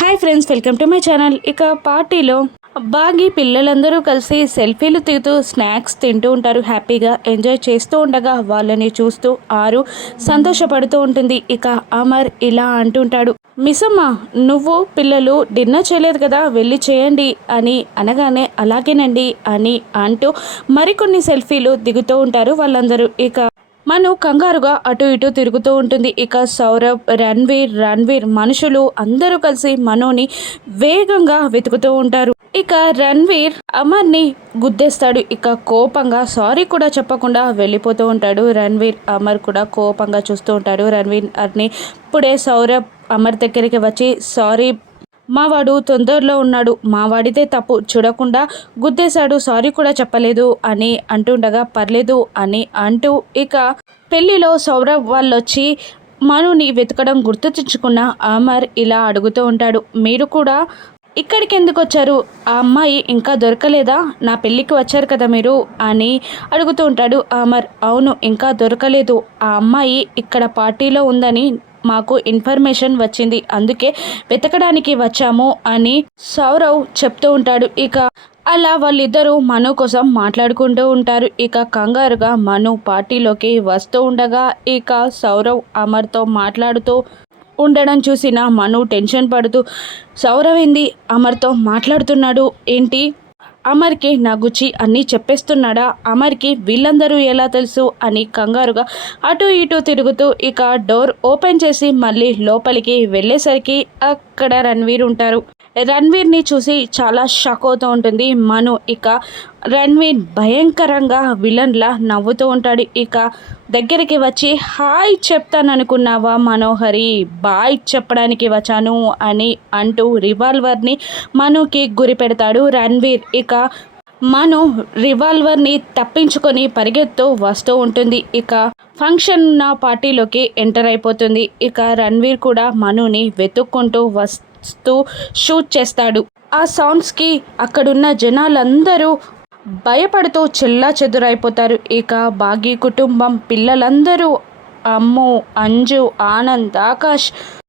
Hi friends, welcome to my channel. ఇక పార్టీలో బాగి పిల్లలందరూ కలిసి సెల్ఫీలు తీస్తూ స్నాక్స్ తింటూ ఉంటారు. హ్యాపీగా ఎంజాయ్ చేస్తూ ఉండగా వాళ్ళని చూస్తూ ఆరు సంతోషపడుతూ ఉంటుంది. ఇక అమర్ ఇలా అంటుంటాడు, మిస్సమ్మ, నువ్వు పిల్లలు డిన్నర్ చేయలేదు కదా, వెళ్ళి చేయండి అని అనగానే అలాగేనండి అని అంటూ మరికొన్ని సెల్ఫీలు దిగుతూ ఉంటారు వాళ్ళందరూ. ఇక మను కంగారుగా అటు ఇటు తిరుగుతూ ఉంటుంది. ఇక సౌరభ్, రణ్వీర్ మనుషులు అందరూ కలిసి మనుని వేగంగా వెతుకుతూ ఉంటారు. ఇక రణ్వీర్ అమర్ని గుద్దేస్తాడు. ఇక కోపంగా సారీ కూడా చెప్పకుండా వెళ్ళిపోతూ ఉంటాడు రణ్వీర్. అమర్ కూడా కోపంగా చూస్తూ ఉంటాడు రణ్వీర్ని. ఇప్పుడే సౌరభ్ అమర్ దగ్గరికి వచ్చి, సారీ మావాడు తొందరలో ఉన్నాడు, మావాడితే తప్పు, చూడకుండా గుద్దేశాడు, సారీ కూడా చెప్పలేదు అని అంటుండగా పర్లేదు అని అంటూ ఇక పెళ్లిలో సౌరభ్ వాళ్ళొచ్చి మనుని వెతకడం గుర్తు తెచ్చుకున్న అమర్ ఇలా అడుగుతూ ఉంటాడు, మీరు కూడా ఇక్కడికి ఎందుకు వచ్చారు? ఆ అమ్మాయి ఇంకా దొరకలేదా? నా పెళ్ళికి వచ్చారు కదా మీరు అని అడుగుతూ ఉంటాడు అమర్. అవును, ఇంకా దొరకలేదు, ఆ అమ్మాయి ఇక్కడ పార్టీలో ఉందని మాకు ఇన్ఫర్మేషన్ వచ్చింది, అందుకే వెతకడానికి వచ్చాము అని సౌరవ్ చెప్తూ ఉంటాడు. ఇక అలా వాళ్ళిద్దరూ మను కోసం మాట్లాడుకుంటూ ఉంటారు. ఇక కంగారుగా మను పార్టీలోకి వస్తూ ఉండగా ఇక సౌరవ్ అమర్తో మాట్లాడుతూ ఉండడం చూసిన మను టెన్షన్ పడుతూ, సౌరవ్ ఏంది అమర్తో మాట్లాడుతున్నాడు ఏంటి, అమర్కి నా గుచ్చి అన్నీ చెప్పేస్తున్నాడా, అమర్కి వీళ్ళందరూ ఎలా తెలుసు అని కంగారుగా అటు ఇటు తిరుగుతూ ఇక డోర్ ఓపెన్ చేసి మళ్ళీ లోపలికి వెళ్ళేసరికి అక్కడ రణ్వీర్ ఉంటారు. రణ్వీర్ని చూసి చాలా షాక్ అవుతూ ఉంటుంది మను. ఇక రణ్వీర్ భయంకరంగా విలన్లా నవ్వుతూ ఉంటాడు. ఇక దగ్గరికి వచ్చి, హాయ్ చెప్తాననుకున్నావా మనోహరి, బాయ్ చెప్పడానికి వచ్చాను అని అంటూ రివాల్వర్ని మనుకి గురి పెడతాడు రణ్వీర్. ఇక మను రివాల్వర్ని తప్పించుకొని పరిగెత్తు వస్తూ ఉంటుంది. ఇక ఫంక్షన్ నా పార్టీలోకి ఎంటర్ అయిపోతుంది. ఇక రణ్వీర్ కూడా మనుని వెతుక్కుంటూ వస్తూ షూట్ చేస్తాడు. ఆ సౌండ్స్కి అక్కడున్న జనాలందరూ భయపడుతూ చెల్లా చెదురైపోతారు. ఇక బాగి కుటుంబం పిల్లలందరూ అమ్ము, అంజు, ఆనంద్, ఆకాష్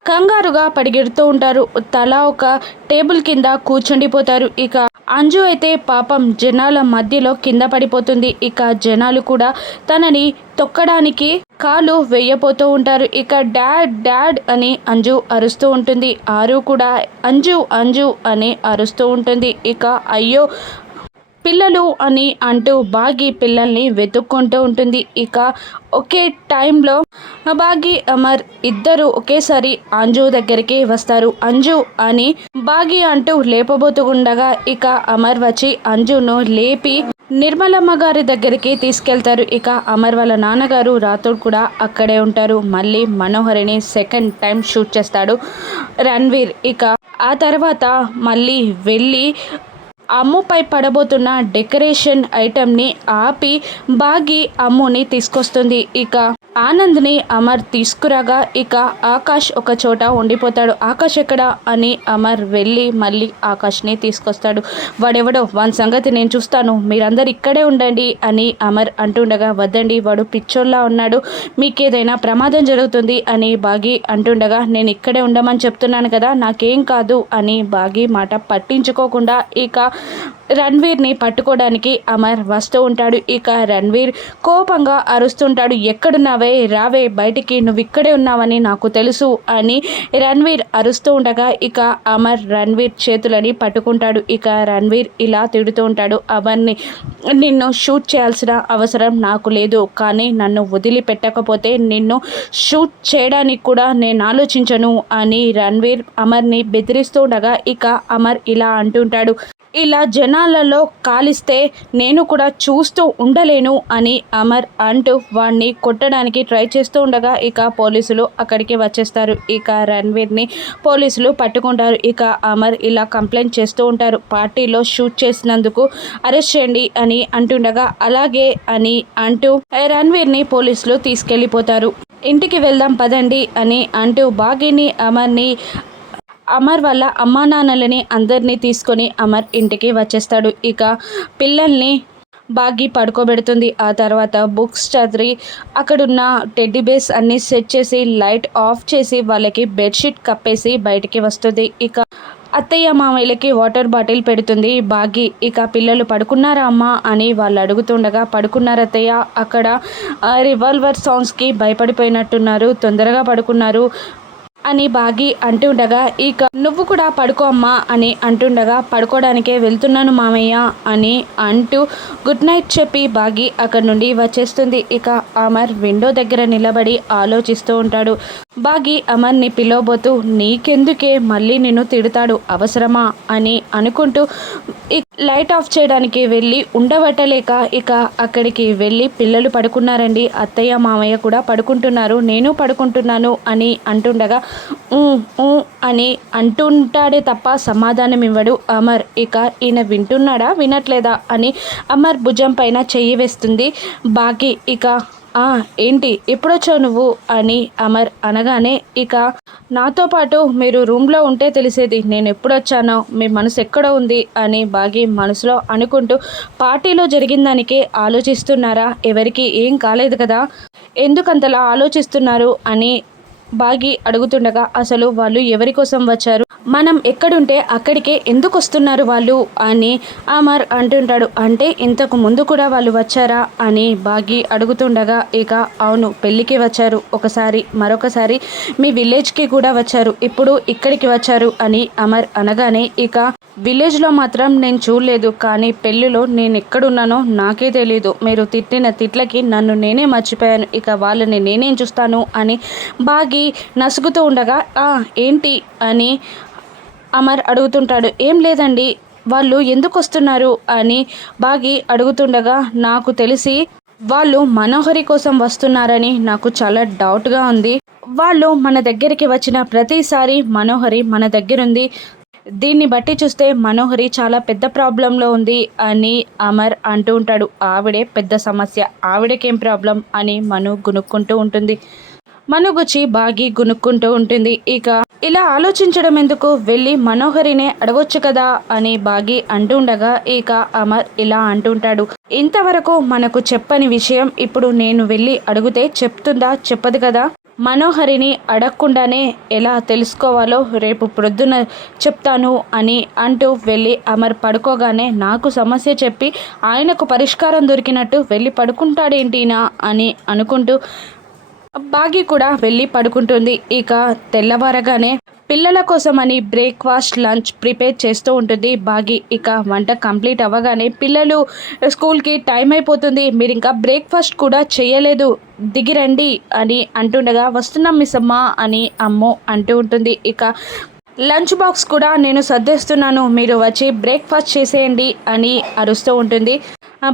కంగారుగా పరిగెడుతూ ఉంటారు. తలా ఒక టేబుల్ కింద కూర్చుండిపోతారు. ఇక అంజు అయితే పాపం జనాల మధ్యలో కింద పడిపోతుంది. ఇక జనాలు కూడా తనని తొక్కడానికి కాలు వేయపోతూ ఉంటారు. ఇక డాడ్ డాడ్ అని అంజు అరుస్తూ ఉంటుంది. ఆరు కూడా అంజు అంజు అని అరుస్తూ ఉంటుంది. ఇక అయ్యో పిల్లలు అని అంటూ బాగి పిల్లల్ని వెతుక్కుంటూ ఉంటుంది. ఇక ఒకే టైంలో బాగి అమర్ ఇద్దరు ఒకేసారి అంజు దగ్గరికి వస్తారు. అంజు అని బాగి అంటూ లేపబోతూ ఉండగా ఇక అమర్ వచ్చి అంజును లేపి నిర్మలమ్మ గారి దగ్గరికి తీసుకెళ్తారు. ఇక అమర్ వాళ్ళ నాన్నగారు రాథోడ్ కూడా అక్కడే ఉంటారు. మళ్ళీ మనోహరిని సెకండ్ టైం షూట్ చేస్తాడు రణ్వీర్. ఇక ఆ తర్వాత మళ్ళీ వెళ్ళి అమ్ముపై పడబోతున్న డెకరేషన్ ఐటెంని ఆపి బాగి అమ్ముని తీసుకొస్తుంది. ఇక ఆనంద్ని అమర్ తీసుకురాగా ఇక ఆకాష్ ఒక చోట ఉండిపోతాడు. ఆకాష్ ఎక్కడ అని అమర్ వెళ్ళి మళ్ళీ ఆకాష్ని తీసుకొస్తాడు. వాడెవడో, వాని సంగతి నేను చూస్తాను, మీరందరు ఇక్కడే ఉండండి అని అమర్ అంటుండగా, వద్దండి వాడు పిచ్చోల్లా ఉన్నాడు, మీకేదైనా ప్రమాదం జరుగుతుంది అని బాగి అంటుండగా, నేను ఇక్కడే ఉండమని చెప్తున్నాను కదా, నాకేం కాదు అని బాగి మాట పట్టించుకోకుండా ఇక రణ్వీర్ని పట్టుకోవడానికి అమర్ వస్తూ ఉంటాడు. ఇక రణ్వీర్ కోపంగా అరుస్తుంటాడు, ఎక్కడున్నావే, రావే బయటికి, నువ్వు ఇక్కడే ఉన్నావని నాకు తెలుసు అని రణ్వీర్ అరుస్తూ ఉండగా ఇక అమర్ రణ్వీర్ చేతులని పట్టుకుంటాడు. ఇక రణ్వీర్ ఇలా తిడుతూ ఉంటాడు, అమర్ని, నిన్ను షూట్ చేయాల్సిన అవసరం నాకు లేదు, కానీ నన్ను వదిలిపెట్టకపోతే నిన్ను షూట్ చేయడానికి కూడా నేను ఆలోచించను అని రణ్వీర్ అమర్ని బెదిరిస్తూ ఉండగా ఇక అమర్ ఇలా అంటుంటాడు, ఇలా జనాలలో కాలిస్తే నేను కూడా చూస్తూ ఉండలేను అని అమర్ అంటూ వాడిని కొట్టడానికి ట్రై చేస్తూ ఉండగా ఇక పోలీసులు అక్కడికి వచ్చేస్తారు. ఇక రణ్వీర్ని పోలీసులు పట్టుకుంటారు. ఇక అమర్ ఇలా కంప్లైంట్ చేస్తూ ఉంటారు, పార్టీలో షూట్ చేసినందుకు అరెస్ట్ చేయండి అని అంటుండగా అలాగే అని అంటూ రణ్వీర్ని పోలీసులు తీసుకెళ్ళిపోతారు. ఇంటికి వెళ్దాం పదండి అని అంటూ బాగిని అమర్ వాళ్ళ అమ్మా నాన్నలని అందరినీ తీసుకొని అమర్ ఇంటికి వచ్చేస్తాడు. ఇక పిల్లల్ని బాగి పడుకోబెడుతుంది. ఆ తర్వాత బుక్స్ చదివి అక్కడున్న టెడ్డీ బేర్స్ అన్నీ సెట్ చేసి లైట్ ఆఫ్ చేసి వాళ్ళకి బెడ్షీట్ కప్పేసి బయటికి వస్తుంది. ఇక అత్తయ్య మామయ్యలకి వాటర్ బాటిల్ పెడుతుంది బాగి. ఇక పిల్లలు పడుకున్నారా అమ్మా అని వాళ్ళు అడుగుతుండగా పడుకున్నారు అత్తయ్య, అక్కడ రివాల్వర్ సౌండ్స్కి భయపడిపోయినట్టున్నారు, తొందరగా పడుకున్నారు అని బాగి అంటుండగా, ఇక నువ్వు కూడా పడుకో అమ్మా అని అంటుండగా పడుకోవడానికే వెళ్తున్నాను మామయ్య అని అంటూ గుడ్ నైట్ చెప్పి బాగి అక్కడి నుండి వచ్చేస్తుంది. ఇక అమర్ విండో దగ్గర నిలబడి ఆలోచిస్తూ ఉంటాడు. బాగి అమర్ని పిలవబోతూ నీకెందుకే మళ్ళీ నిన్ను తిడతాడు అవసరమా అని అనుకుంటూ లైట్ ఆఫ్ చేయడానికి వెళ్ళి ఉండబట్టలేక ఇక అక్కడికి వెళ్ళి పిల్లలు పడుకున్నారండి, అత్తయ్య మామయ్య కూడా పడుకుంటున్నారు, నేను పడుకుంటున్నాను అని అంటుండగా అని అంటుంటాడే తప్ప సమాధానం ఇవ్వడు అమర్. ఇక ఈయన వింటున్నాడా వినట్లేదా అని అమర్ భుజం పైన చెయ్యి వేస్తుంది బాగి. ఇక ఏంటి ఎప్పుడొచ్చావు నువ్వు అని అమర్ అనగానే, ఇక నాతో పాటు మీరు రూమ్లో ఉంటే తెలిసేది నేను ఎప్పుడొచ్చానో, మీ మనసు ఎక్కడ ఉంది అని బాగి మనసులో అనుకుంటూ పార్టీలో జరిగిన దానికే ఆలోచిస్తున్నారా, ఎవరికి ఏం కాలేదు కదా, ఎందుకంతలా ఆలోచిస్తున్నారు అని బాగి అడుగుతుండగా అసలు వాళ్ళు ఎవరి కోసం వచ్చారు, మనం ఎక్కడుంటే అక్కడికే ఎందుకు వస్తున్నారు వాళ్ళు అని అమర్ అంటుంటాడు. అంటే ఇంతకు ముందు కూడా వాళ్ళు వచ్చారా అని బాగి అడుగుతుండగా, ఇక అవును పెళ్ళికి వచ్చారు ఒకసారి, మరొకసారి మీ విలేజ్కి కూడా వచ్చారు, ఇప్పుడు ఇక్కడికి వచ్చారు అని అమర్ అనగానే, ఇక విలేజ్లో మాత్రం నేను చూడలేదు, కానీ పెళ్ళిలో నేను ఎక్కడున్నానో నాకే తెలీదు, మీరు తిట్టిన తిట్లకి నన్ను నేనే మర్చిపోయాను, ఇక వాళ్ళని నేనేం చూస్తాను అని బాగి నసుగుతూ ఉండగా ఏంటి అని అమర్ అడుగుతుంటాడు. ఏం లేదండి, వాళ్ళు ఎందుకు వస్తున్నారు అని బాగి అడుగుతుండగా, నాకు తెలిసి వాళ్ళు మనోహరి కోసం వస్తున్నారని నాకు చాలా డౌట్గా ఉంది, వాళ్ళు మన దగ్గరికి వచ్చిన ప్రతిసారి మనోహరి మన దగ్గరుంది, దీన్ని బట్టి చూస్తే మనోహరి చాలా పెద్ద ప్రాబ్లంలో ఉంది అని అమర్ అంటూ ఉంటాడు. ఆవిడే పెద్ద సమస్య, ఆవిడకేం ప్రాబ్లం అని మను గునుక్కుంటూ ఉంటుంది. మనుగుచ్చి బాగి గునుక్కుంటూ ఉంటుంది. ఇక ఇలా ఆలోచించడం ఎందుకు, వెళ్ళి మనోహరినే అడగొచ్చు కదా అని బాగి అంటుండగా, ఇక అమర్ ఇలా అంటుంటాడు. ఇంతవరకు మనకు చెప్పని విషయం ఇప్పుడు నేను వెళ్ళి అడిగితే చెప్తుందా, చెప్పదు కదా, మనోహరిని అడగకుండానే ఎలా తెలుసుకోవాలో రేపు ప్రొద్దున చెప్తాను అని అంటూ వెళ్ళి అమర్ పడుకోగానే నాకు సమస్య చెప్పి ఆయనకు పరిష్కారం దొరికినట్టు వెళ్ళి పడుకుంటాడేంటినా అని అనుకుంటూ బాగి కూడా వెళ్ళి పడుకుంటుంది. ఇక తెల్లవారగానే పిల్లల కోసమని బ్రేక్ఫాస్ట్ లంచ్ ప్రిపేర్ చేస్తూ ఉంటుంది బాగి. ఇక వంట కంప్లీట్ అవ్వగానే పిల్లలు స్కూల్కి టైం అయిపోతుంది, మీరు ఇంకా బ్రేక్ఫాస్ట్ కూడా చేయలేదు, దిగిరండి అని అంటుండగా వస్తున్నాం మిస్ అమ్మ అని అమ్మో అంటూ ఉంటుంది. ఇక లంచ్ బాక్స్ కూడా నేను సర్దేస్తున్నాను, మీరు వచ్చి బ్రేక్ఫాస్ట్ చేసేయండి అని అరుస్తూ ఉంటుంది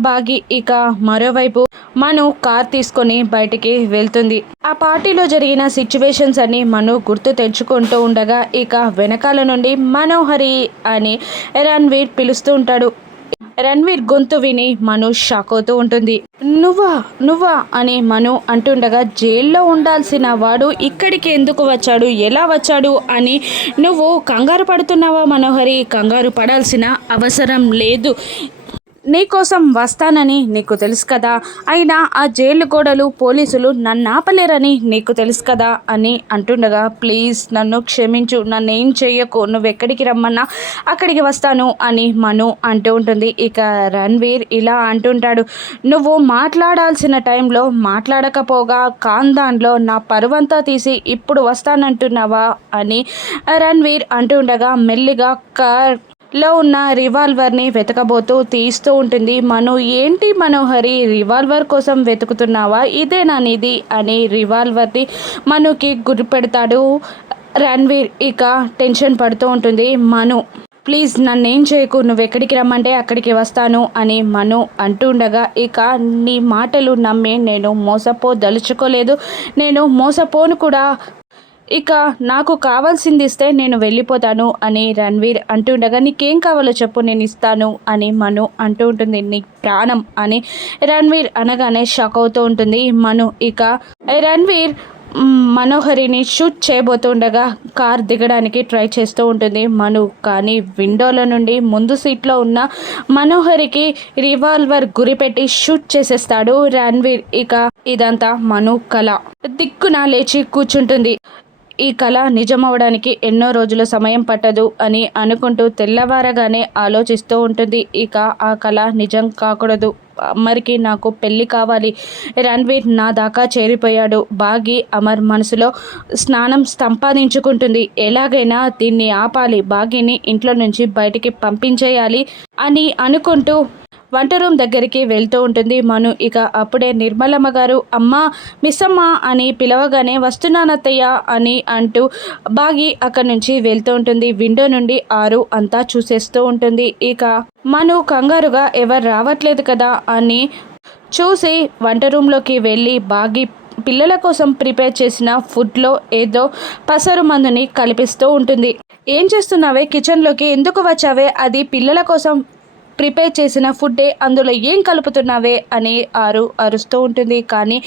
బాగి. ఇక మరోవైపు మను కార్ తీసుకొని బయటికి వెళ్తుంది. ఆ పార్టీలో జరిగిన సిచ్యువేషన్స్ అన్ని మను గుర్తు తెచ్చుకుంటూ ఉండగా, ఇక వెనకాల నుండి మనోహరి అని రణ్వీర్ పిలుస్తూ ఉంటాడు. రణ్వీర్ గొంతు విని మను షాక్ అవుతూ ఉంటుంది. నువ్వా అని మను అంటుండగా, జైల్లో ఉండాల్సిన వాడు ఇక్కడికి ఎందుకు వచ్చాడు, ఎలా వచ్చాడు అని నువ్వు కంగారు పడుతున్నావా మనోహరి, కంగారు పడాల్సిన అవసరం లేదు, నీకోసం వస్తానని నీకు తెలుసు కదా, అయినా ఆ జైలు గోడలు పోలీసులు నన్ను ఆపలేరని నీకు తెలుసు కదా అని అంటుండగా, ప్లీజ్ నన్ను క్షమించు, నన్ను ఏం చెయ్యకు, నువ్వు ఎక్కడికి రమ్మన్నా అక్కడికి వస్తాను అని మను అంటూ ఉంటుంది. ఇక రణ్వీర్ ఇలా అంటుంటాడు, నువ్వు మాట్లాడాల్సిన టైంలో మాట్లాడకపోగా ఖాందాన్లో నా పరువంతా తీసి ఇప్పుడు వస్తానంటున్నావా అని రణ్వీర్ అంటుండగా మెల్లిగా లో ఉన్న రివాల్వర్ని వెతకబోతూ తీస్తూ ఉంటుంది మను. ఏంటి మనోహరి, రివాల్వర్ కోసం వెతుకుతున్నావా, ఇదేనా నీది అని రివాల్వర్ని మనుకి గురిపెడతాడు రణ్వీర్. ఇక టెన్షన్ పడుతూ ఉంటుంది మను. ప్లీజ్ నన్నేం చేయకు, నువ్వు ఎక్కడికి రమ్మంటే అక్కడికి వస్తాను అని మను అంటుండగా, ఇక నీ మాటలు నమ్మి నేను మోసపోదలుచుకోలేదు, నేను మోసపోను కూడా, ఇక నాకు కావాల్సింది ఇస్తే నేను వెళ్ళిపోతాను అని రణ్వీర్ అంటుండగా, నీకేం కావాలో చెప్పు నేను ఇస్తాను అని మను అంటూ ఉంటుంది. నీ ప్రాణం అని రణ్వీర్ అనగానే షాక్ అవుతూ ఉంటుంది మను. ఇక రణ్వీర్ మనోహరిని షూట్ చేయబోతుండగా కార్ దిగడానికి ట్రై చేస్తూ ఉంటుంది మను. కానీ విండోలో నుండి ముందు సీట్లో ఉన్న మనోహరికి రివాల్వర్ గురిపెట్టి షూట్ చేసేస్తాడు రణ్వీర్. ఇక ఇదంతా మను కళ. దిక్కున లేచి కూర్చుంటుంది. ఈ కళ నిజమవడానికి ఎన్నో రోజుల సమయం పట్టదు అని అనుకుంటూ తెల్లవారగానే ఆలోచిస్తూ ఉంటుంది. ఇక ఆ కళ నిజం కాకూడదు, అమర్కి నాకు పెళ్ళి కావాలి. రణ్వీర్ నా దాకా చేరిపోయాడు. బాగి అమర్ మనసులో స్నానం సంపాదించుకుంటుంది. ఎలాగైనా దీన్ని ఆపాలి, బాగిని ఇంట్లో నుంచి బయటికి పంపించేయాలి అని అనుకుంటూ వంట రూమ్ దగ్గరికి వెళ్తూ ఉంటుంది మను. ఇక అప్పుడే నిర్మలమ్మ గారు అమ్మా మిస్సమ్మ అని పిలవగానే వస్తున్నానత్తయ్య అని అంటూ బాగి అక్కడి నుంచి వెళ్తూ ఉంటుంది. విండో నుండి ఆరు అంతా చూసేస్తూ ఉంటుంది. ఇక మను కంగారుగా ఎవరు రావట్లేదు కదా అని చూసి వంట రూమ్లోకి వెళ్ళి బాగి పిల్లల కోసం ప్రిపేర్ చేసిన ఫుడ్లో ఏదో పసరు మందుని కలిపిస్తూ ఉంటుంది. ఏం చేస్తున్నావే, కిచెన్లోకి ఎందుకు వచ్చావే? అది పిల్లల కోసం ప్రిపేర్ చేసిన ఫుడ్డే, అందులో ఏం కలుపుతున్నావే అని ఆరు అరుస్తూ ఉంటుంది. కానీ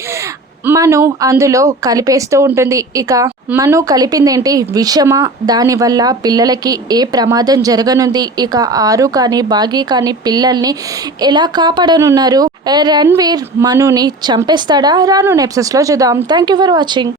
మను అందులో కలిపేస్తూ ఉంటుంది. ఇక మను కలిపిందేంటి, విషమా? దానివల్ల పిల్లలకి ఏ ప్రమాదం జరగనుంది? ఇక ఆరు కానీ బాగి కానీ పిల్లల్ని ఎలా కాపాడనున్నారు? రణ్వీర్ మనుని చంపేస్తాడా? రాను ఎపిసోడ్స్లో చూద్దాం. Thank you for watching.